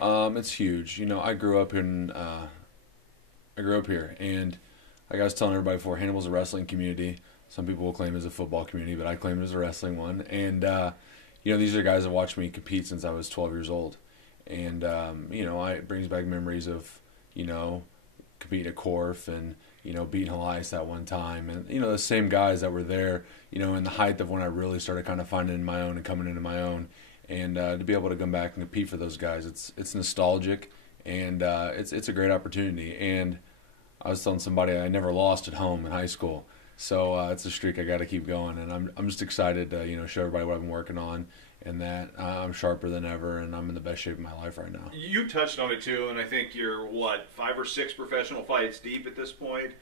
It's huge. You know, I grew up here, and like I was telling everybody before, Hannibal's a wrestling community. Some people will claim it's a football community, but I claim it as a wrestling one. And you know, these are guys that watched me compete since I was 12 years old, and you know, it brings back memories of competing at Corf and beating Elias that one time, and the same guys that were there, in the height of when I really started kind of finding my own and coming into my own, and to be able to come back and compete for those guys, it's nostalgic, and it's a great opportunity. And I was telling somebody I never lost at home in high school, so it's a streak I got to keep going, and I'm just excited to show everybody what I've been working on, and that I'm sharper than ever, and I'm in the best shape of my life right now. You touched on it too, and I think you're, 5 or 6 professional fights deep at this point.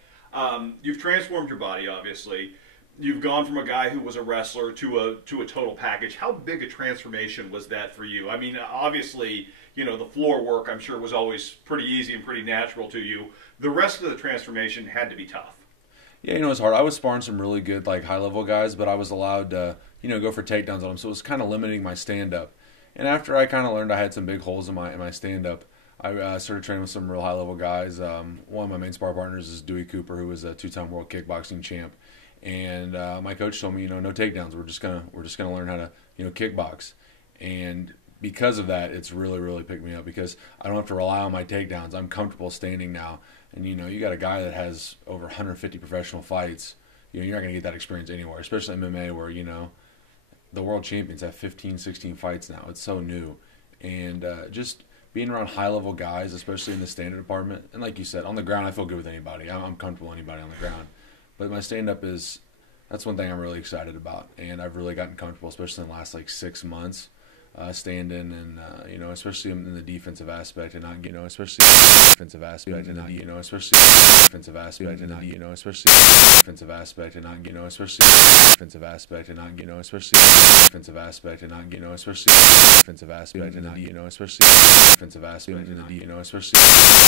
You've transformed your body, obviously. You've gone from a guy who was a wrestler to a total package. How big a transformation was that for you? I mean, obviously, the floor work, I'm sure, was always pretty easy and pretty natural to you. The rest of the transformation had to be tough. Yeah, it's hard. I was sparring some really good, high-level guys, but I was allowed to, go for takedowns on them, so it was kind of limiting my stand-up. And after I kind of learned I had some big holes in my stand-up, I started training with some real high-level guys. One of my main spar partners is Dewey Cooper, who was a 2-time world kickboxing champ. And my coach told me, no takedowns. We're just gonna learn how to, kickbox. And because of that, it's really, really picked me up because I don't have to rely on my takedowns. I'm comfortable standing now. And, you got a guy that has over 150 professional fights. You're not going to get that experience anywhere, especially MMA where, the world champions have 15, 16 fights now. It's so new. And just being around high-level guys, especially in the stand-up department, and like you said, on the ground, I feel good with anybody. I'm comfortable with anybody on the ground. But my stand-up that's one thing I'm really excited about. And I've really gotten comfortable, especially in the last, 6 months. Standing and especially in the defensive aspect and not especially in the defensive aspect and not especially in the defensive aspect and not especially in the defensive aspect and not especially in the defensive aspect and not especially in the defensive aspect and not especially in the defensive aspect and not especially in the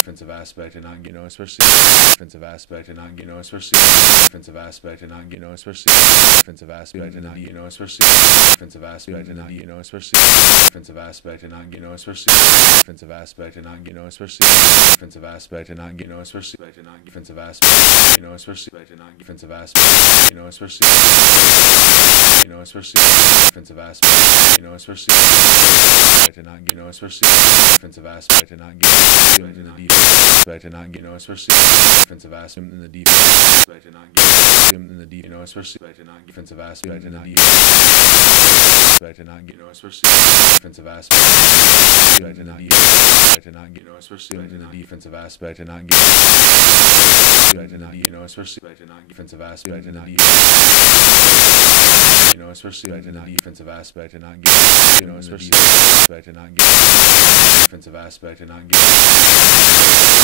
defensive aspect and not especially in the defensive aspect and not especially in the defensive aspect and not especially in the defensive aspect and not especially in the defensive aspect and not especially in the defensive aspect and not especially defensive aspect and not especially defensive aspect and not especially defensive aspect and not especially defensive aspect especially defensive aspect especially especially defensive aspect especially and not especially defensive aspect and not in the defensive aspect and not especially defensive aspect in the defensive aspect and not in the defensive especially defensive aspect and not and not especially defensive aspect and not especially in the defensive aspect and not especially defensive aspect and not especially in the defensive aspect and not especially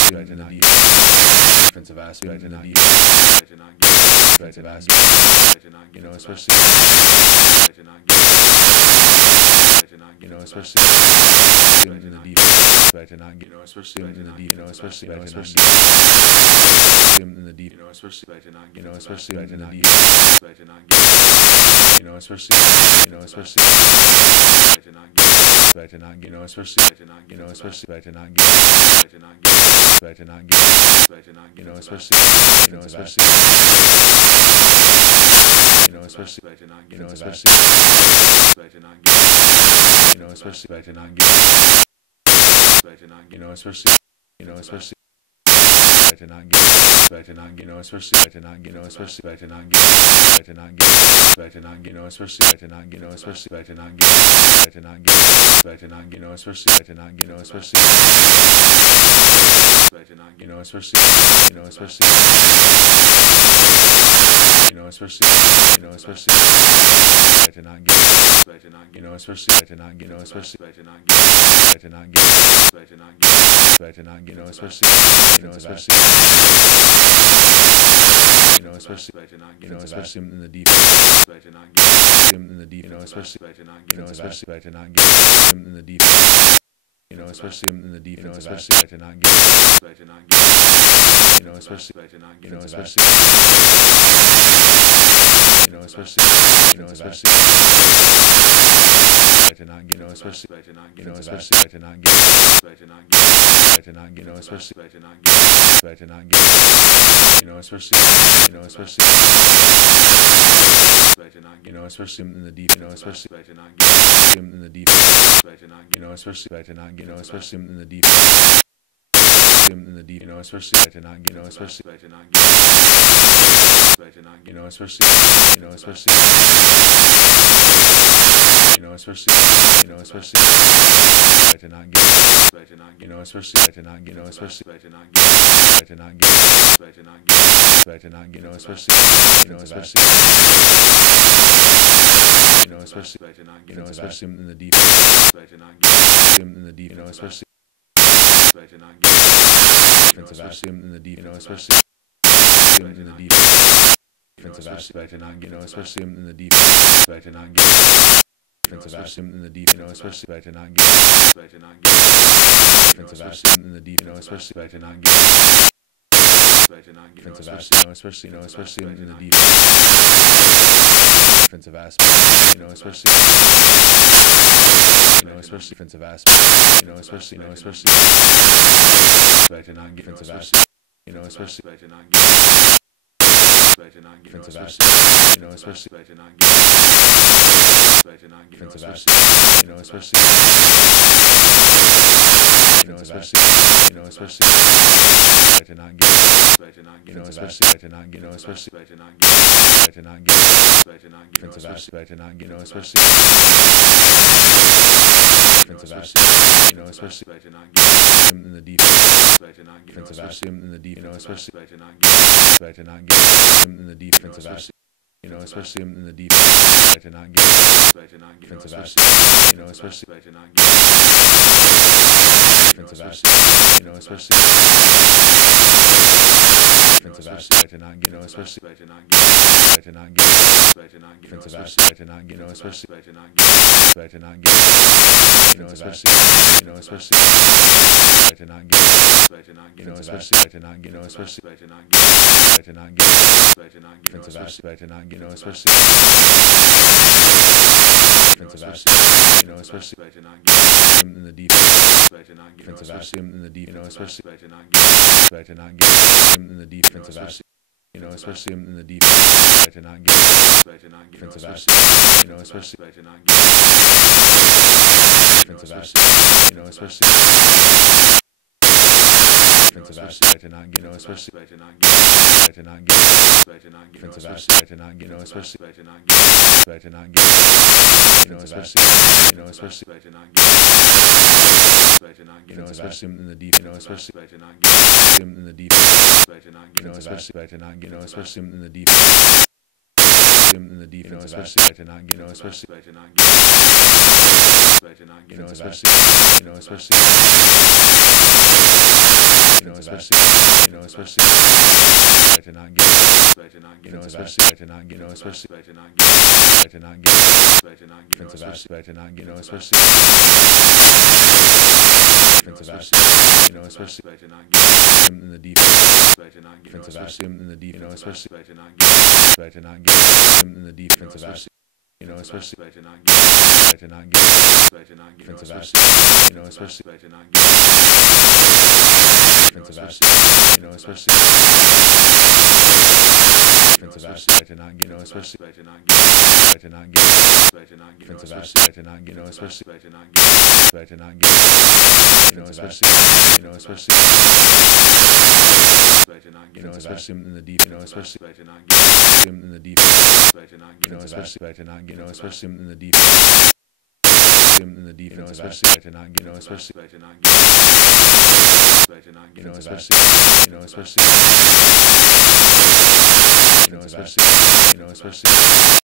aspect and not defensive aspect and not defensive aspect and not defensive aspect and not especially especially in the defense aspect and not especially in the defense especially in the defense especially and not especially in the defense aspect and not especially especially and not aspect and not especially and not especially and not aspect and not aspect and not especially especially especially and not especially especially to not get to not especially especially to not get to not especially to not especially to not to not to not especially to not especially to not to not to not especially to not especially to not especially especially especially especially to not get to not especially to not especially to not to not to not especially especially especially to not especially in the deep to not in the deep especially to not especially to not in the deep especially in the defense especially to not especially to not especially especially especially to not get, especially to not get, especially to not get, to not get, to not get, especially to not get, to not get, especially, especially to not get, especially in the deep, especially to not get in the deep, to not get, especially to not get, especially in the deep. In the deep, especially to not get, especially to not get, to not get, especially, especially, especially, especially to not get, to not get, especially to not get, especially to not get, to not get, to not get, to not get, especially, especially, especially to not get, especially in the deep, to not get in the deep, especially. To not get defensive aspect in the deep, especially in the deep defensive aspect to not get, especially in the deep aspect to not get defensive aspect in the deep, especially to not get defensive aspect in the deep, especially to not get defensive aspect, especially especially in the deep defensive aspect, especially especially defensive aspect, especially especially to not get defensive aspect, especially to not get defensive aspect, especially to not get defensive aspect, especially especially to not get, especially to not get, especially to not get, to not get defensive aspect, to not get, especially defensive aspect, especially to not get in the deep, to not get defensive aspect in the deep, especially to not get in the deep defensive aspect, especially in the deep, to not get defensive aspect, especially to not get defensive aspect, especially defensive aspect to not get, especially to not get, to not get defensive aspect to not get, especially to not get, to not get, especially, especially to not get, especially to not get, especially to not get, to not get, defensive aspect to not get, especially defensive aspect, especially to not get in the deep, to not get defensive aspect in the deep, especially to not get in the deep defensive aspect, especially in the deep, to not get defensive aspect, especially to not get defensive aspect, especially defensive aspect to not get, especially to not get, to not get defensive aspect to not get, especially to not get, to not get, especially, especially to not get, especially in the deep, especially to not get in the deep, to not get, especially to not get, especially in the deep. In the deep, especially to not get, especially to not get, especially, especially, especially, especially to not get, especially to not get, especially to not get, to not get, defensive aspect to not get, especially defensive aspect, especially to not get in the deep, defensive aspect in the deep, especially to not get, to not get in the deep defensive aspect, especially to not get, to not get, defensive aspect, especially to not get defensive aspect, especially defensive aspect to not get, especially to not get, to not get, defensive aspect to not get, especially to not get, to not get, especially, especially to not get, especially in the deep, especially to not get in the deep, to not get, especially to not get, especially in the deep. In the deep, especially to not get, especially to not get, to not get, especially, especially, especially, especially.